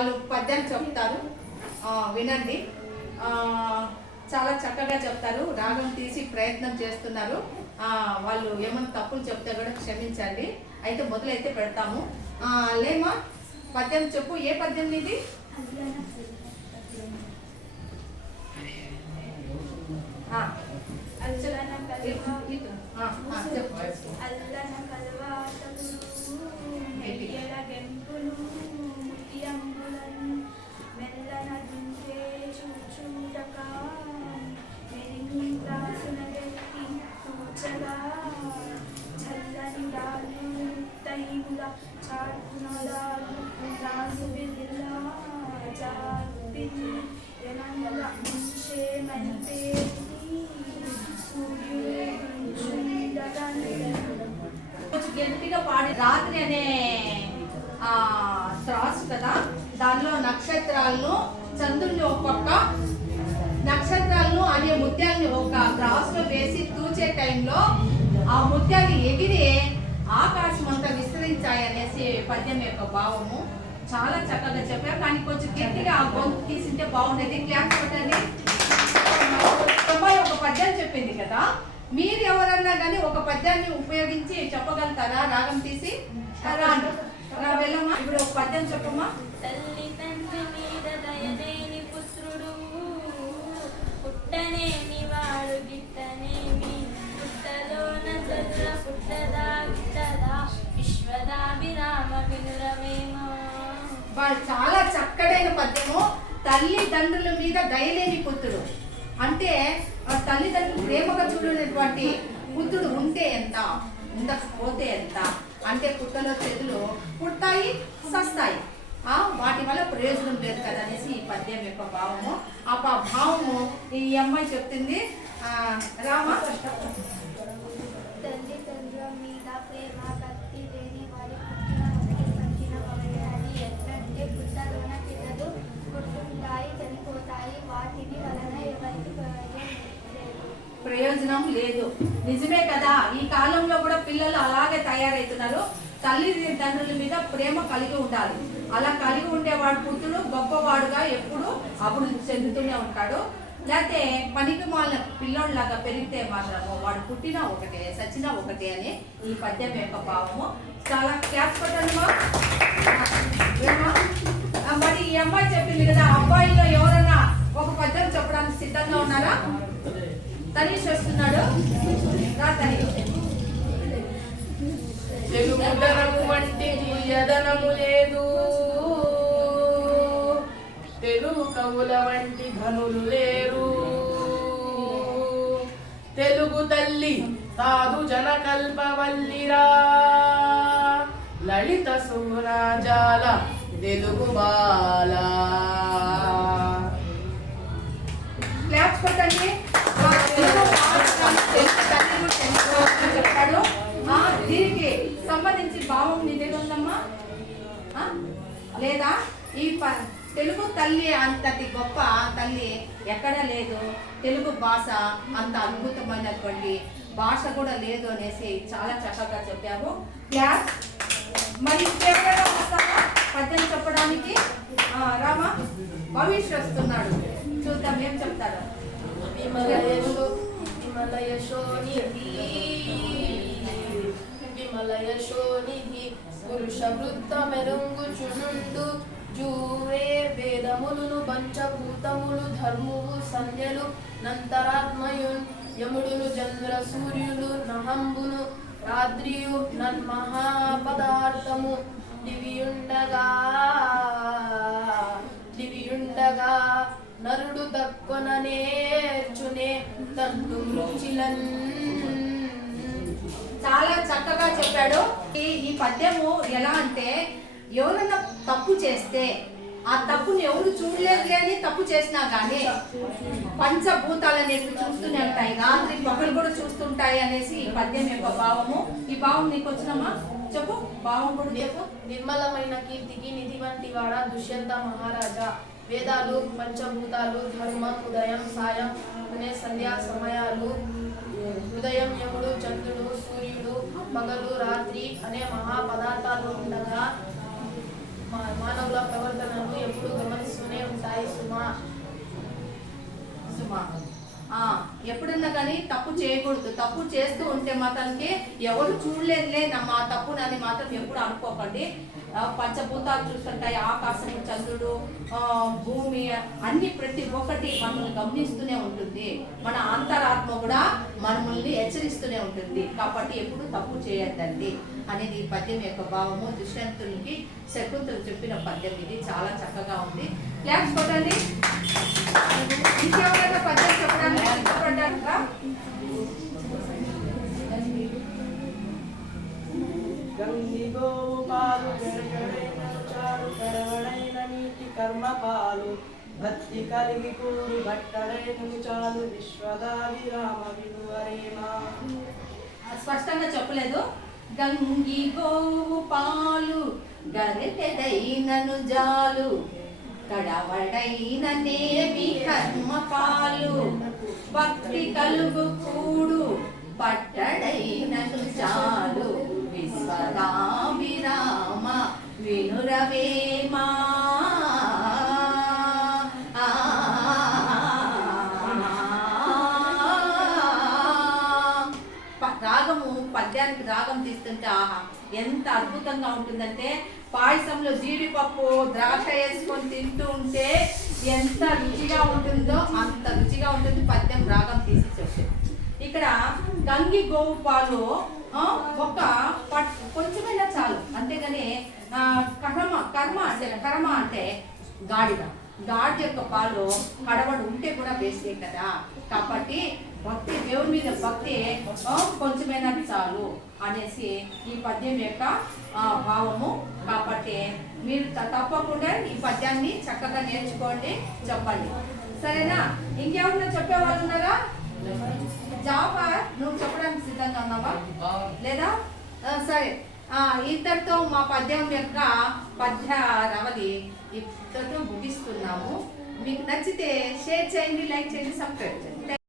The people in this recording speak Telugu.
వాళ్ళు పద్యాలు చెప్తారు, వినండి. చాలా చక్కగా చెప్తారు, రాగం తీసి ప్రయత్నం చేస్తున్నారు. వాళ్ళు ఏమైనా తప్పులు చెప్తే కూడా క్షమించండి. అయితే మొదలైతే పెడతాము. లేమా, పద్యం చెప్పు. ఏ పద్యం ఇది? గట్టిగా పాడి. రాత్రి అనే త్రాసు కదా, దానిలో నక్షత్రాలను, చంద్రుని ఒక్కొక్క నక్షత్రాలను అనే ముత్యాలని ఒక త్రాస్ లో వేసి తూచే టైంలో ఆ ముత్యాలు ఎగిరి ఆకాశం అంతా విస్తరించాయి అనేసి పద్యం యొక్క భావము. చాలా చక్కగా చెప్పారు, కానీ కొంచెం గట్టిగా ఆ గొంతు తీసింటే బాగుండేది. క్లాస్ కొట్టండి. అమ్మాయి ఒక పద్యం చెప్పింది కదా, మీరు ఎవరన్నా కానీ ఒక పద్యాన్ని ఉపయోగించి చెప్పగలుగుతారా రాగం తీసి? వెళ్ళమ్మా, ఇప్పుడు ఒక పద్యం చెప్పమ్మా. తల్లి తండ్రి మీద దయలేని పుత్రుడు, పుట్టనేని వాడు గిట్టనేమి, పుట్టలోన చల్ల పుట్టదా గిట్టదా, విశ్వదాభిరామ వినురవేమో. వాళ్ళు చాలా చక్కడైన పద్యము. తల్లిదండ్రుల మీద దయలేని పుత్రుడు అంటే తల్లిదండ్రులు ప్రేమగా చూడనటువంటి పుత్రుడు ఉంటే ఎంత, ఉండకపోతే ఎంత. అంటే పుట్టలో చెదులు పుడతాయి, సస్తాయి, వాటి వల్ల ప్రయోజనం లేదు కదా అనేసి ఈ పద్యం యొక్క భావము. ఆ భావము ఈ అమ్మాయి చెప్తుంది. రామా, తల్లిదండ్రుల మీద ప్రేమ భక్తి లేని వారి పుట్టిన పంచిన అది ఎట్లంటే పుట్టలోన పిల్లలు పుట్టుంటాయి, చనిపోతాయి, వాటిని వలన ఎవరికి ప్రయోజనం లేదు. నిజమే కదా, ఈ కాలంలో కూడా పిల్లలు అలాగే తయారవుతున్నారు. తల్లిదండ్రుల మీద ప్రేమ కలిగి ఉండాలి. అలా కలిగి ఉండేవాడు పుత్రుడు గొప్పవాడుగా ఎప్పుడు అభివృద్ధి చెందుతూనే ఉంటాడు. లేకపోతే పనికి మాల పిల్లోళ్ళలాగా పెరిగితే మాత్రము వాడు పుట్టినా ఒకటే, సచ్చినా ఒకటే అని ఈ పద్యం యొక్క భావము. చాలా క్లాస్ కొట్టండి మా. మరి ఈ అమ్మాయి చెప్పింది కదా, అబ్బాయిలో ఎవరైనా ఒక పద్యం చెప్పడానికి సిద్ధంగా ఉన్నారా? తనీష్ వస్తున్నాడు. తెలుగుదనము వంటి యదనము లేదు, తెలుగు కవుల వంటి ధనులు లేరు, తెలుగు తల్లి సాధు జన కల్పవల్లిరా, లలిత సురాజాల తెలుగు బాల. క్లాప్స్ కొట్టండి. చెప్పాడు. దీనికి సంబంధించి భావం నీ దగ్గర ఉందమ్మా లేదా? ఈ తెలుగు తల్లి అంతటి గొప్ప తల్లి ఎక్కడా లేదు. తెలుగు భాష అంత అద్భుతమైనటువంటి భాష కూడా లేదు అనేసి చాలా చక్కగా చెప్పాము. క్లాస్. మరి ఇంకెవరైనా వస్తారా పద్యం చెప్పడానికి? రామా, భవిష్య వస్తున్నాడు, చూద్దాం ఏం చెప్తారు. విమలయశోనిధి పురుష వృత్త మెరుంగుచునుండు, జూవే వేదములను పంచభూతములు ధర్మువు సంధ్యలు నంతరాత్మయున్, యముడును చంద్ర సూర్యులు నహంబును రాత్రియు నన్మహాపదార్థము, దివియుండగా నరుడు దక్కుననేర్చునే తంతు రుచిలన్. చాలా చక్కగా చెప్పాడు. ఈ పద్యము ఎలా అంటే, ఎవరైనా తప్పు చేస్తే ఆ తప్పుని ఎవరు చూడలేదు అని తప్పు చేసినా గానీ పంచభూతాలు అనేవి చూస్తూనే ఉంటాయి, రాత్రి పగలు కూడా చూస్తుంటాయి అనేసి ఈ పద్యం యొక్క భావము. ఈ భావం నీకు వచ్చినమ్మా? చెప్పు, భావం కూడా చెప్పు. నిర్మలమైన కీర్తికి నిధి వంటి వాడ దుష్యంత మహారాజా, వేదాలు పంచభూతాలు ధర్మం ఉదయం సాయం అనే సంధ్యా సమయాలు, ఉదయం యముడు చంద్రుడు సూర్యుడు పగలు రాత్రి అనే మహాపదార్థాలు ఉండగా మానవ మేధావుల ప్రవర్తనను ఎప్పుడు గమనిస్తూనే ఉంటాయి సుమా. సుమా ఎప్పుడన్నా కానీ తప్పు చేయకూడదు. తప్పు చేస్తూ ఉంటే మాత్రానికి ఎవరు చూడలేదులే మా తప్పునని మాత్రం ఎప్పుడు అనుకోకండి. పంచభూతాలు చూస్తుంటాయి, ఆకాశం, చంద్రుడు, భూమి, అన్ని ప్రతి ఒక్కటి మనల్ని గమనిస్తూనే ఉంటుంది. మన అంతరాత్మ కూడా మనల్ని హెచ్చరిస్తూనే ఉంటుంది. కాబట్టి ఎప్పుడు తప్పు చేయొద్దండి అనేది ఈ పద్యం యొక్క భావము. దుష్యంతునికి శకుంతలు చెప్పిన పద్యం ఇది. చాలా చక్కగా ఉంది. క్లాప్స్ కొట్టండి. ఇంకెవరైనా పద్యం చెప్పడానికి సిద్ధపడ్డారా? గంగిగోవు పాలు గడగడైన చాలు కరవడైన నీటి కర్మ పాలు భక్తి కలిగి కూడి భట్టడైన చాలు విశ్వదావిరామ వినువరేమా. స్పష్టంగా చెప్పలేదు. గంగి గోవు పాలు గరిటెడైనను జాలు కడవడైన నేవి కర్మ పాలు భక్తి కలుగు కూడు పట్టడైనను చాలు విశ్వదాభిరామ వినురవేమా. రాగము పద్యానికి రాగం తీస్తుంటే ఆహా ఎంత అద్భుతంగా ఉంటుందంటే, పాయసంలో జీడిపప్పు ద్రాక్ష వేసుకొని తింటూ ఉంటే ఎంత రుచిగా ఉంటుందో అంత రుచిగా ఉంటుంది పద్యం రాగం తీసి చెప్తే. ఇక్కడ గంగి గోవు పాలు ఒక కొంచెమైనా చాలు, అంతేగాని కర్మ అంటే గాడిద యొక్క పాలు కడవడు ఉంటే కూడా వేస్తే కదా. కాబట్టి భక్తి, దేవుడి మీద భక్తి కొంచెమైనా చాలు అనేసి ఈ పద్యం యొక్క భావము. కాబట్టి మీరు తప్పకుండా ఈ పద్యాన్ని చక్కగా నేర్చుకోండి, చెప్పండి. సరేనా? ఇంకేమన్నా చెప్పేవాళ్ళు ఉన్నారా? జాఫర్, నువ్వు చెప్పడానికి సిద్ధంగా ఉన్నావా లేదా? సరే, ఇంతటితో మా పద్యం యొక్క పద్య రవలి ఇంతటితో ముగిస్తున్నాము. మీకు నచ్చితే షేర్ చేయండి, లైక్ చేయండి, సబ్స్క్రైబ్ చేయండి.